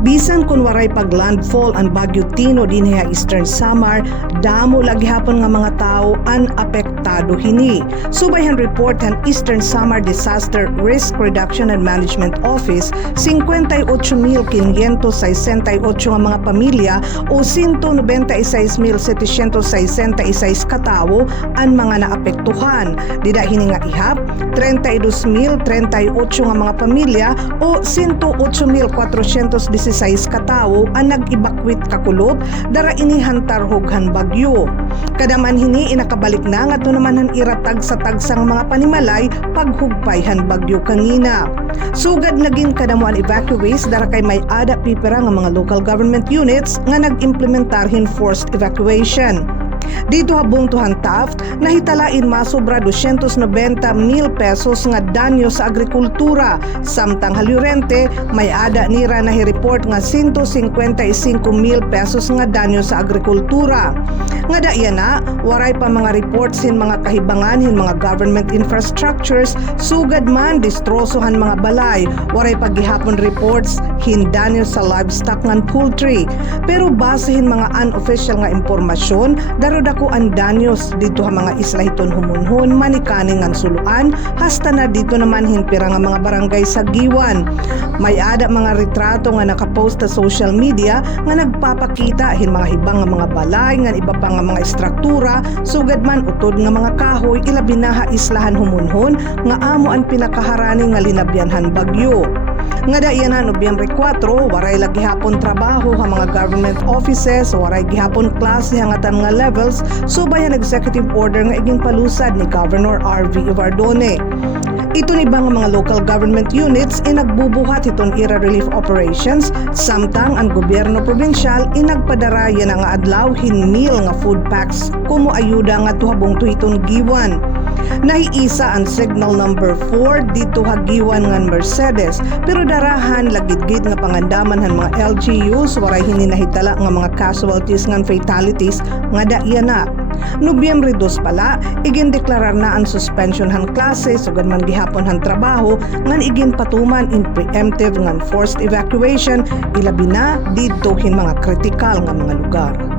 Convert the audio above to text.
Bisan kun waray paglandfall ang Bagyo Tino dinhi Eastern Samar, damo lagi hapon nga mga tawo ang apektado hini. Subayhan report ang Eastern Samar Disaster Risk Reduction and Management Office, 58,568 nga mga pamilya o 196,766 katawo ang mga naapektuhan. Dida hini nga ihap 32,038 nga mga pamilya o 108,416 katawo ang nag-evacuate kakulot dara inihantar hughan bagyo. Kadaman hini inakabalik na nga to naman han iratag sa tagsang mga panimalay paghugpayhan bagyo kangina. Sugad naging kadamuan evacuees dara kay may ada pipera nga mga local government units nga nag-implementarhin forced evacuation. Dito habong tuhan Taft, nahitalain masobra 290,000 pesos nga danyo sa agrikultura. Samtang Halurente, may ada nira na hi-report nga 155,000 pesos nga danyo sa agrikultura. Nga daya na, waray pa mga reports hin mga kahibangan hin mga government infrastructures, sugad man distrosohan mga balay. Waray paghihapon reports hin danyo sa livestock ngan poultry. Pero basehin mga unofficial nga impormasyon, dako ang danyos dito ha mga isla hiton humunhon manikaning ang suluan hasta na dito naman hinpira nga mga barangay sa Giwan. May ada mga retrato nga nakapost sa social media nga nagpapakita hin mga ibang nga mga balay nga iba pa nga mga estruktura sugad man utod nga mga kahoy ilabi na ha islahan humunhon nga amo ang pinakaharani nga linabyanhan bagyo. Nga daiyan na Nobyembre 4, waray lagi hapon trabaho ha mga government offices, waray gihapon klase hangatan nga levels, subayan executive order nga iging palusad ni Governor R.V. Ivardone. Ito ni bang mga local government units inagbubuhat itong era relief operations, samtang ang gobyerno probinsyal inagpadara yan nga adlaw hinmil nga food packs kumo ayuda nga tuhabong tuhiton Giwan. Nahiisa ang signal number 4 dito hagiwan ngan Mercedes, pero darahan lagidgid nga pangandaman han mga LGUs waray hini nahitala nga mga casualties ngan fatalities nga daiya na. Nobyembre 2 pala, igin deklarar na ang suspension han klase sugad man gihapon han trabaho ngan igin patuman in preemptive ngan forced evacuation ilabi na didto hin mga kritikal nga mga lugar.